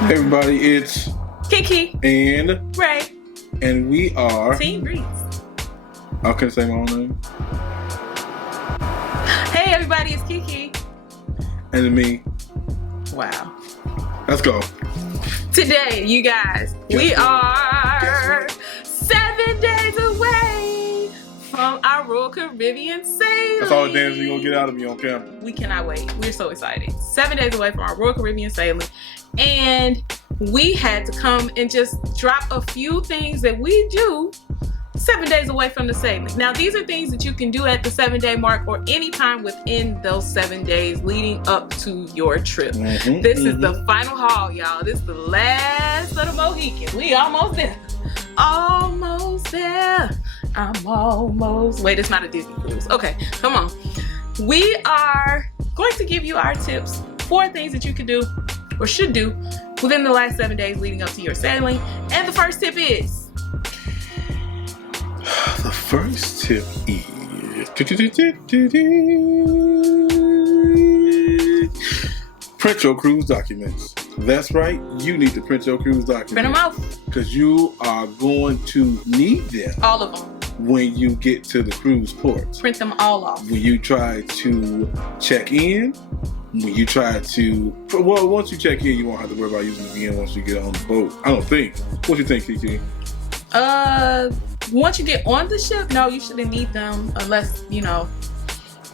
Hey everybody, it's Kiki and Ray, and we are Team Reese. I couldn't say my own name. Hey everybody, it's Kiki. And me. Wow. Let's go. Today, you guys, we are 7 days away from our Royal Caribbean sailing. That's all the damn you're gonna get out of me on camera. We cannot wait. We're so excited. 7 days away from our Royal Caribbean sailing. And we had to come and just drop a few things that we do 7 days away from the sailing. Now, these are things that you can do at the 7 day mark or anytime within those 7 days leading up to your trip. This is the final haul, y'all. This is the last of the Mohicans. We almost there. Almost there. I'm almost. Wait, it's not a Disney cruise. Okay, come on. We are going to give you our tips for things that you can do or should do within the last 7 days leading up to your sailing. And the first tip is... The first tip is print your cruise documents. That's right, you need to print your cruise documents. Print them out. Because you are going to need them. All of them. When you get to the cruise ports. Print them all off. When you try to check in, when you try to, well, once you check in, you won't have to worry about using it again once you get on the boat. I don't think. What do you think, Kiki? Once you get on the ship, no, you shouldn't need them unless, you know,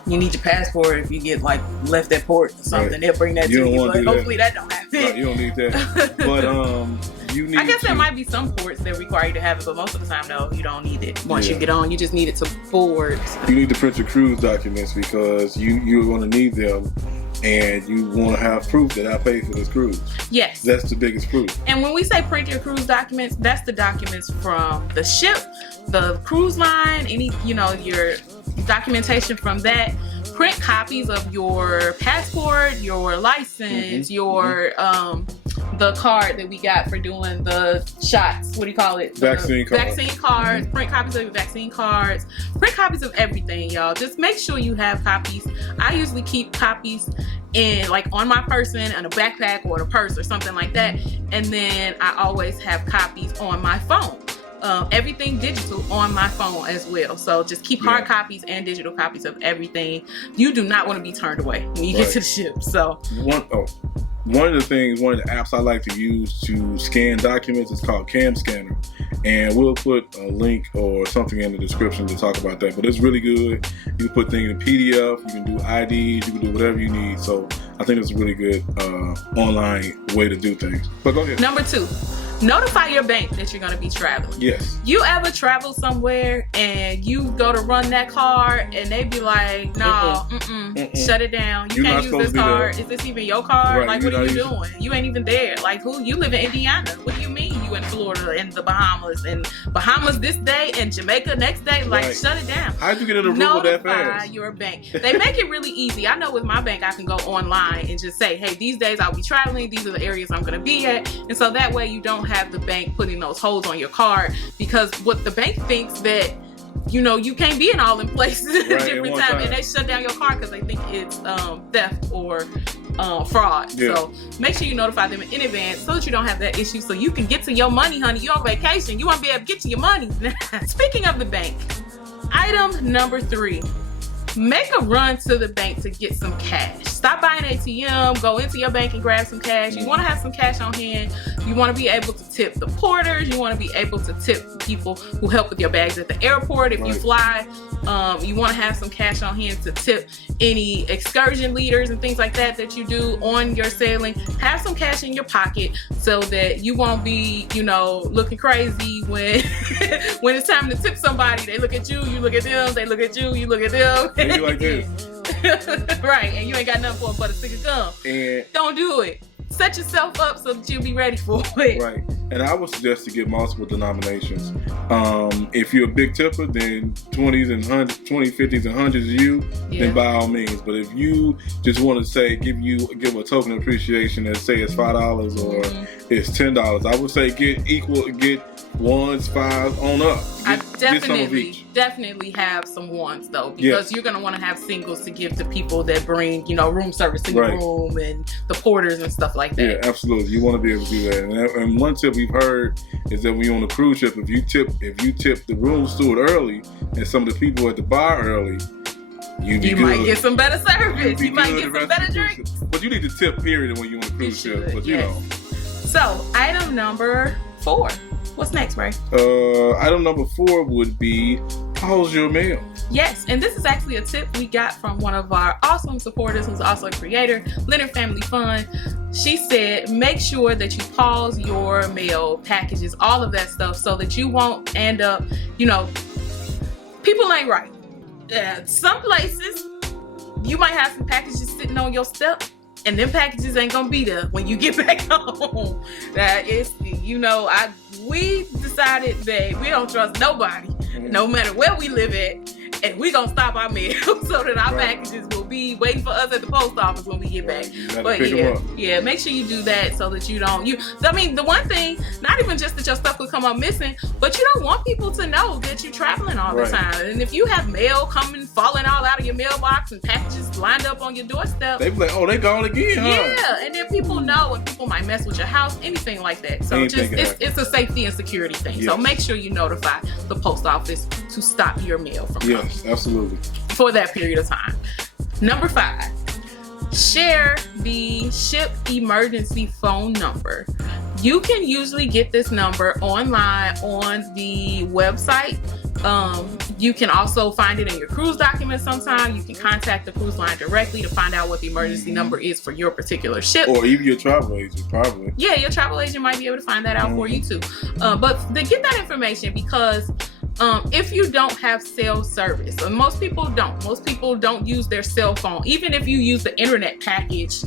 you need your passport. If you get like left at port or something, right, they'll bring that you to you. But hopefully that don't happen. Right, you don't need that. But you need. I guess there might be some ports that require you to have it, but most of the time, no, you don't need it. Once you get on, you just need it to board. You need to print your cruise documents because you're going to need them. And you want to have proof that I paid for this cruise. Yes. That's the biggest proof. And when we say print your cruise documents, that's the documents from the ship, the cruise line, any, you know, your documentation from that. Print copies of your passport, your license, your the card that we got for doing the shots. What do you call it? Vaccine cards. Vaccine cards. Print copies of your vaccine cards. Print copies of everything, y'all. Just make sure you have copies. I usually keep copies in, like, on my person, in a backpack or a purse or something like that. And then I always have copies on my phone. Everything digital on my phone as well. So just keep hard copies and digital copies of everything. You do not want to be turned away when you get to the ship. So one of the apps I like to use to scan documents is called Cam Scanner, and we'll put a link or something in the description to talk about that. But it's really good. You can put things in PDF, you can do IDs, you can do whatever you need. So I think it's a really good online way to do things. But go ahead. Number 2. Notify your bank that you're going to be traveling. Yes. You ever travel somewhere and you go to run that card and they be like, no, shut it down. You can't use this card. Is this even your card? Right. Like, what are you doing? You ain't even there. Like, who? You live in Indiana. What do you mean you in Florida and the Bahamas? And Bahamas this day and Jamaica next day? Like, shut it down. How'd you get in a room with that fast? Notify your bank. They make it really easy. I know with my bank, I can go online and just say, hey, these days I'll be traveling. These are the areas I'm going to be at. And so that way you don't have the bank putting those holes on your card, because what the bank thinks that, you know, you can't be in all them places at different times, and they shut down your card because they think it's theft or fraud. So make sure you notify them in advance so that you don't have that issue, so you can get to your money, honey. You're on vacation. You want to be able to get to your money. Speaking of the bank, item number 3. Make a run to the bank to get some cash. Stop by an ATM, go into your bank and grab some cash. You want to have some cash on hand. You want to be able to tip the porters. You want to be able to tip people who help with your bags at the airport if you fly. You want to have some cash on hand to tip any excursion leaders and things like that that you do on your sailing. Have some cash in your pocket so that you won't be, you know, looking crazy when when it's time to tip somebody. They look at you, you look at them, they look at you, you look at them. And you like this. Right, and you ain't got nothing for but a stick of gum. And don't do it. Set yourself up so that you'll be ready for it. Right. And I would suggest to get multiple denominations. If you're a big tipper, then 20s and 100s, 20, 50s and 100s is you, then by all means. But if you just want to say, give a token of appreciation and say it's $5 or it's $10, I would say get ones, fives on up. I definitely have some ones though, because you're gonna want to have singles to give to people that bring, room service to your room and the porters and stuff like that. Yeah, absolutely. You want to be able to do that. And one tip we've heard is that when you're on a cruise ship, if you tip the room steward early and some of the people at the bar early, you might get some better service. You might get some better drinks. But you need to tip period when you're on a cruise ship. But So item number 4. What's next, Ray? Item number 4 would be pause your meal. Yes, and this is actually a tip we got from one of our awesome supporters who's also a creator, Leonard Family Fun. She said, make sure that you pause your mail packages, all of that stuff, so that you won't end up, people ain't right. Some places, you might have some packages sitting on your step, and them packages ain't gonna be there when you get back home. That is, we decided that we don't trust nobody, no matter where we live at, and we gonna stop our mail so that our packages will be waiting for us at the post office when we get back. But make sure you do that so that you don't. The one thing, not even just that your stuff could come up missing, but you don't want people to know that you're traveling all the time. And if you have mail falling all out of your mailbox and packages lined up on your doorstep, they be like, oh, they gone again, huh? Yeah, and then people know, and people might mess with your house, anything like that. So it's a safety and security thing. Yes. So make sure you notify the post office to stop your mail from coming. Yes, absolutely. For that period of time. Number 5, share the ship emergency phone number. You can usually get this number online on the website. You can also find it in your cruise documents sometime. You can contact the cruise line directly to find out what the emergency number is for your particular ship. Or even your travel agent, probably. Yeah, your travel agent might be able to find that out for you too. But to get that information, because if you don't have cell service, and most people don't use their cell phone. Even if you use the internet package,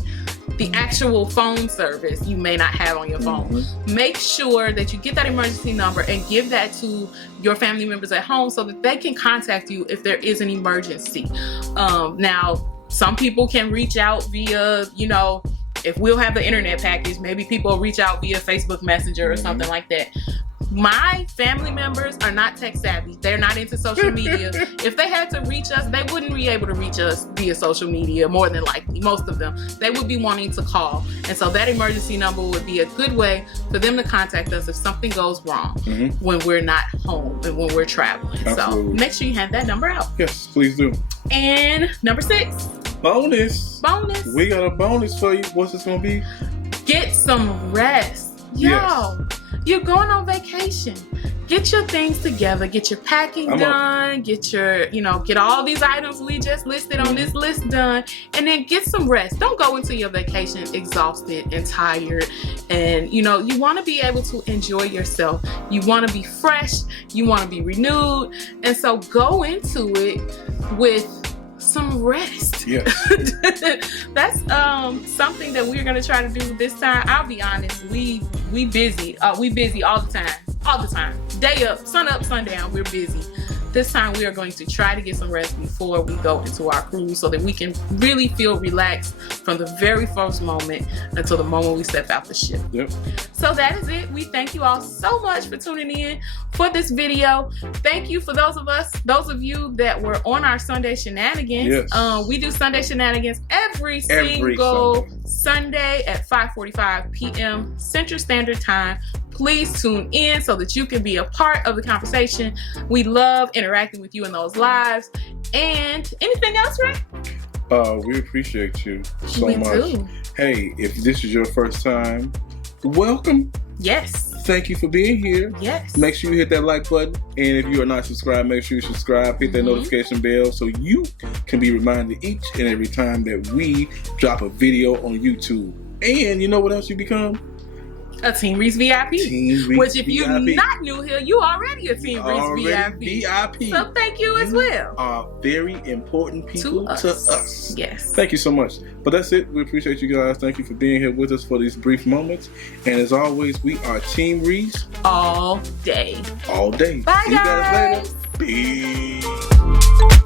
the actual phone service you may not have on your phone. Make sure that you get that emergency number and give that to your family members at home so that they can contact you if there is an emergency. Now, some people can reach out via, if we'll have the internet package, maybe people will reach out via Facebook Messenger or something like that. My family members are not tech savvy. They're not into social media. If they had to reach us, they wouldn't be able to reach us via social media, more than likely. Most of them. They would be wanting to call. And so that emergency number would be a good way for them to contact us if something goes wrong when we're not home and when we're traveling. Absolutely. So make sure you hand that number out. Yes, please do. And number 6. Bonus. We got a bonus for you. What's this going to be? Get some rest. Y'all. You're going on vacation. Get your things together. Get your packing done. Get your, get all these items we just listed on this list done. And then get some rest. Don't go into your vacation exhausted and tired. And, you want to be able to enjoy yourself. You want to be fresh. You want to be renewed. And so go into it with some rest. Yeah. That's something that we're gonna try to do this time. I'll be honest, we busy. We busy all the time. Day up, sundown, we're busy. This time we are going to try to get some rest before we go into our cruise so that we can really feel relaxed from the very first moment until the moment we step out the ship. Yep. So that is it. We thank you all so much for tuning in for this video. Thank you for those of you that were on our Sunday shenanigans. Yes. We do Sunday shenanigans every single Sunday at 5:45 p.m. Central Standard Time. Please tune in so that you can be a part of the conversation. We love interacting with you in those lives. And anything else, Ray? We appreciate you so we much. Do. Hey, if this is your first time, welcome. Yes. Thank you for being here. Yes. Make sure you hit that like button. And if you are not subscribed, make sure you subscribe. Hit that notification bell so you can be reminded each and every time that we drop a video on YouTube. And you know what else you become? a Team Reese VIP. Team Reese Which, if you're VIP. not new here, you already a Team Reese VIP. So thank you as well. Are very important people to us. Yes. Thank you so much. But that's it. We appreciate you guys. Thank you for being here with us for these brief moments. And as always, we are Team Reese. All day. All day. Bye, See you guys later. Peace.